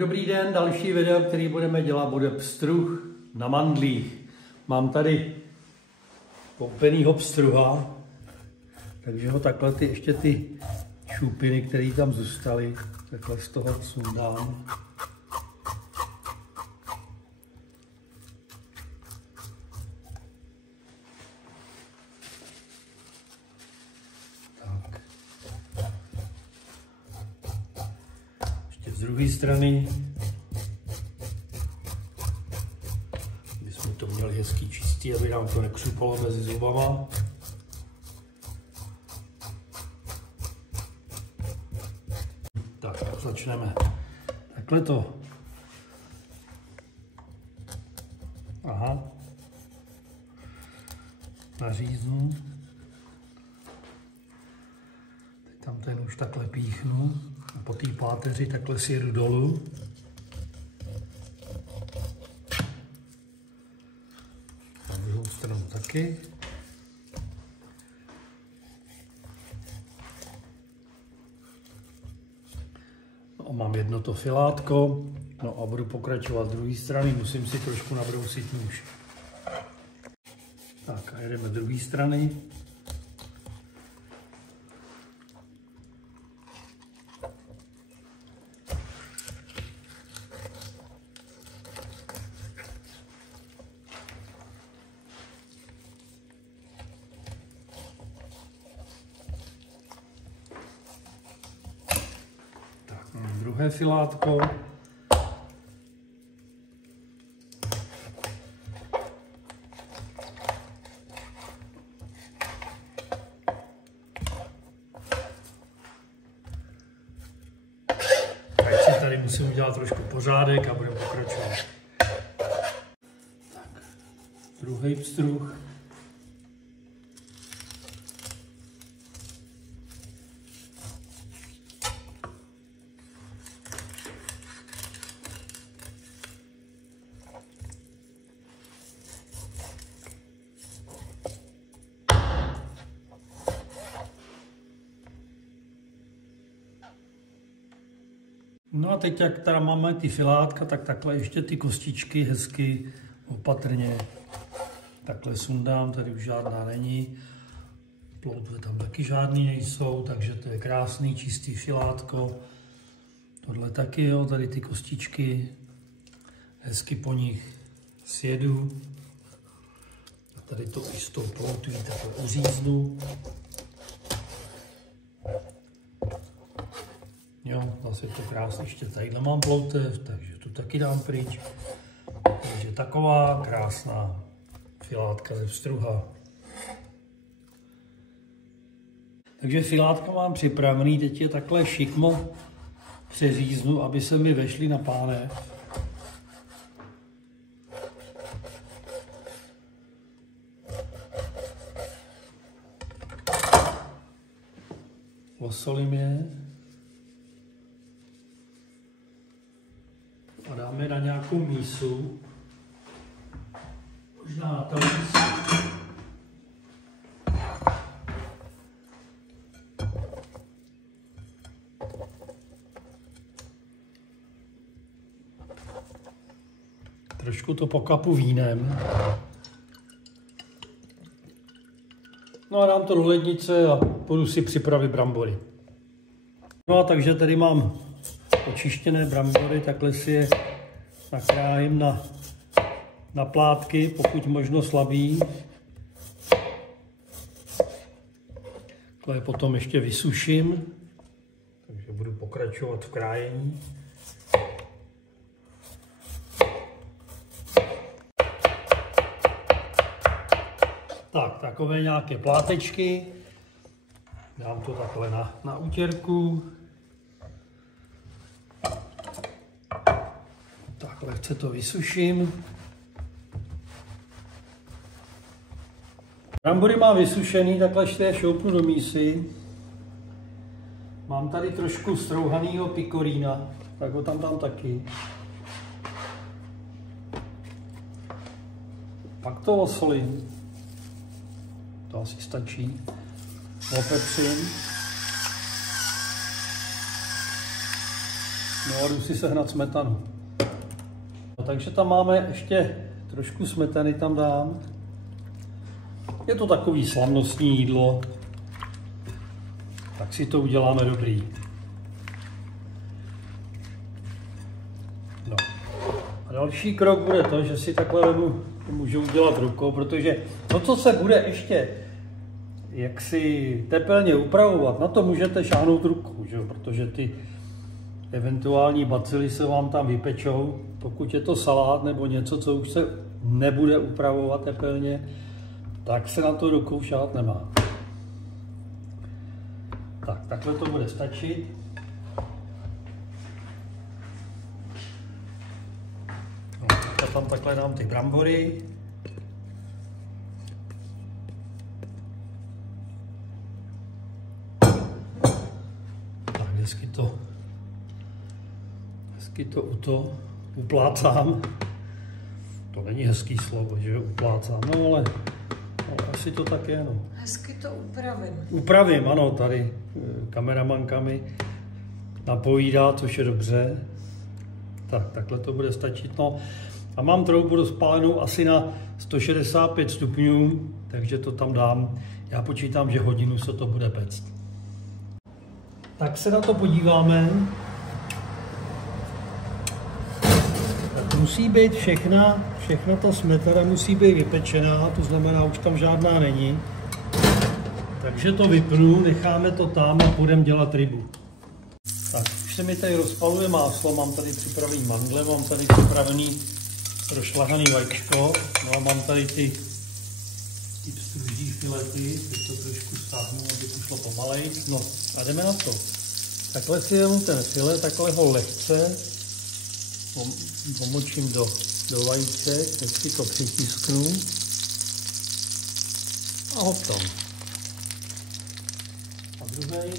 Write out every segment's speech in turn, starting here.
Dobrý den, další video, který budeme dělat, bude pstruh na mandlích. Mám tady koupenýho pstruha, takže ho takhle ještě ty šupiny, které tam zůstaly, takhle z toho sundám. Z druhé strany bychom to měli hezký čistý, aby nám to nekřupalo mezi zubama. Tak začneme. Takhle to. Aha. Naříznu. Teď tam ten už takhle píchnu. A po té páteři takhle si jedu dolů. Na druhou stranu taky. No, mám jedno to filátko. No a budu pokračovat z druhé strany. Musím si trošku nabrousit nůž. Tak a jedeme z druhé strany. Druhé filátko. Teď si tady musím udělat trošku pořádek a budeme pokračovat. Tak, druhý pstruh. No a teď, jak tady máme ty filátka, tak takhle ještě ty kostičky hezky opatrně takhle sundám, tady už žádná není. Ploutve tam taky žádný nejsou, takže to je krásný, čistý filátko. Tohle taky, jo, tady ty kostičky, hezky po nich sjedu. A tady to i s tou ploutví takhle uříznu. Jo, zase je to krásně, ještě tadyhle mám ploutev, takže tu taky dám pryč. Takže taková krásná filátka ze pstruha. Takže filátka mám připravený, teď je takhle šikmo přeříznu, aby se mi vešly na pánev. Osolím je. A dáme na nějakou mísu, možná na to mísu. Trošku to pokapu vínem. No a dám to do lednice a budu si připravit brambory. No a takže tady mám očištěné brambory, takhle si je nakrájím na plátky, pokud možno slabý. Takhle je potom ještě vysuším, takže budu pokračovat v krájení. Tak, takové nějaké plátečky. Dám to takhle na utěrku. Lehce to vysuším. Brambory mám vysušený, takhle je šoupnu do mísy. Mám tady trošku strouhanýho pikorína, tak ho tam dám taky. Pak to osolím. To asi stačí. Opepřím. No a jdu si sehnat smetanu. No, takže tam máme ještě trošku smetany, tam dám. Je to takový slavnostní jídlo, tak si to uděláme dobrý. No. A další krok bude to, že si takhle můžu udělat rukou, protože to, co se bude ještě jaksi tepelně upravovat, na to můžete šáhnout rukou, že? Protože ty eventuální bacily se vám tam vypečou. Pokud je to salát nebo něco, co už se nebude upravovat tepelně, tak se na to rukou šát nemá. Tak, takhle to bude stačit. No, já tam takhle dám ty brambory. Tak, hezky to uplácám. To není hezký slovo, že uplácám, no ale asi to tak je, no. Hezky to upravím. Upravím, ano, tady kameramanka mi napovídá, což je dobře. Tak, takhle to bude stačit, no. A mám troubu rozpálenou asi na 165 stupňů, takže to tam dám. Já počítám, že hodinu se to bude péct. Tak se na to podíváme. Tak musí být všechna ta smetana musí být vypečená, to znamená, už tam žádná není. Takže to vypnu, necháme to tam a půjdeme dělat rybu. Tak, už se mi tady rozpaluje máslo, mám tady připravený mandle, mám tady připravený rošlahaný vajíčko, no a mám tady ty pstruží filety, teď to trošku stáhnu, aby to šlo pomalej. No a jdeme na to. Takhle si jemu ten filet, takhle ho lehce pomočím do vajíček, teď si to přitisknu a hop tam. A druhý.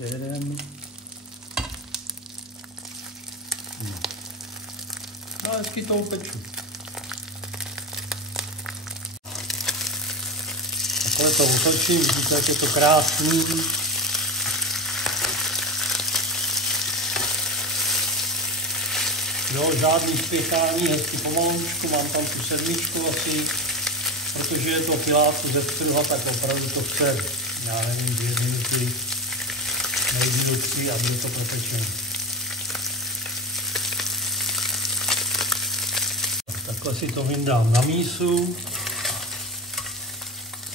Jeden. No, hezky to upeču. Takhle to utočím, vidíte, jak je to krásný. Jo, žádný spěchání, hezky pomalučku, mám tam tu sedmičku asi, protože je to filát ze pstruha, tak opravdu to chce, já nevím, 2 minuty, nejdýl 3 a bude to propečené. Takhle si to vyndám na mísu,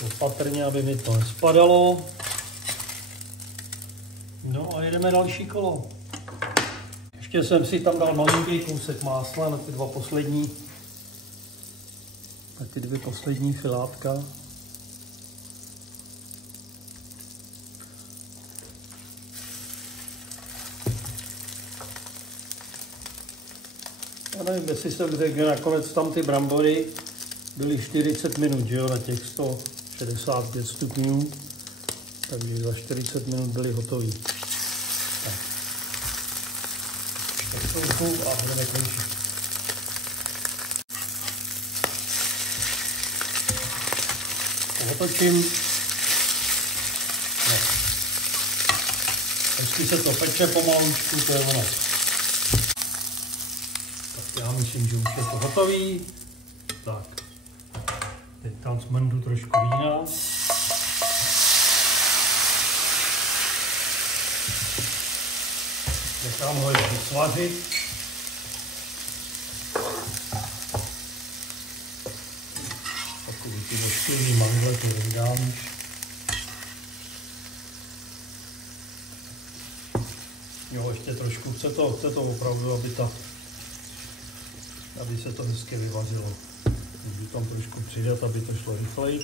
opatrně, aby mi to nespadalo. No a jedeme další kolo. Ještě jsem si tam dal malinký kousek másla na ty dvě poslední filátka. Já nevím, jestli jsem řekl, že nakonec tam ty brambory byly 40 minut, že jo, na těch 165 stupňů, takže za 40 minut byly hotový. Tak chvilku a budeme končit. Otočím. No. Hezky se to peče pomalučku, to je ono. Tak já myslím, že už je to hotový. Tak. Teď tam smrdu trošku vína. Nechám ho ještě svařit. Takový ty ošklivý mandle to vydám. Jo, ještě trošku chce to opravdu, aby se to hezky vyvařilo. Můžu tam trošku přidat, aby to šlo rychleji.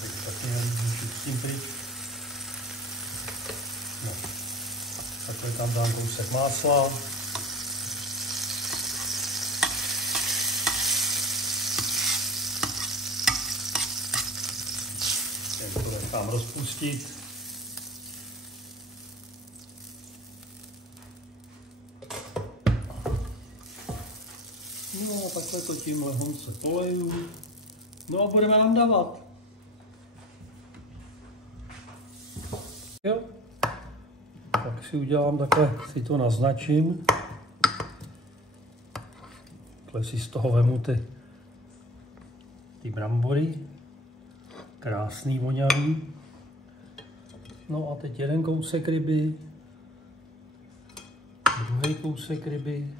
Tak taky můžu s tím pryč. No. Takhle tam dám kousek másla. nechám rozpustit. No a takhle to tímhle honce poleju. No a budeme nadávat. Jo. Tak si udělám takhle, si to naznačím. Takhle si z toho vemu ty brambory. Krásný, voňavý. No a teď jeden kousek ryby. Druhý kousek ryby.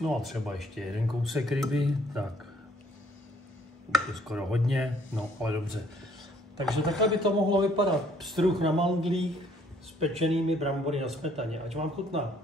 No a třeba ještě jeden kousek ryby. Tak. Už je skoro hodně. No, ale dobře. Takže takhle by to mohlo vypadat. Pstruh na mandlích s pečenými brambory na smetaně. Ať vám chutná.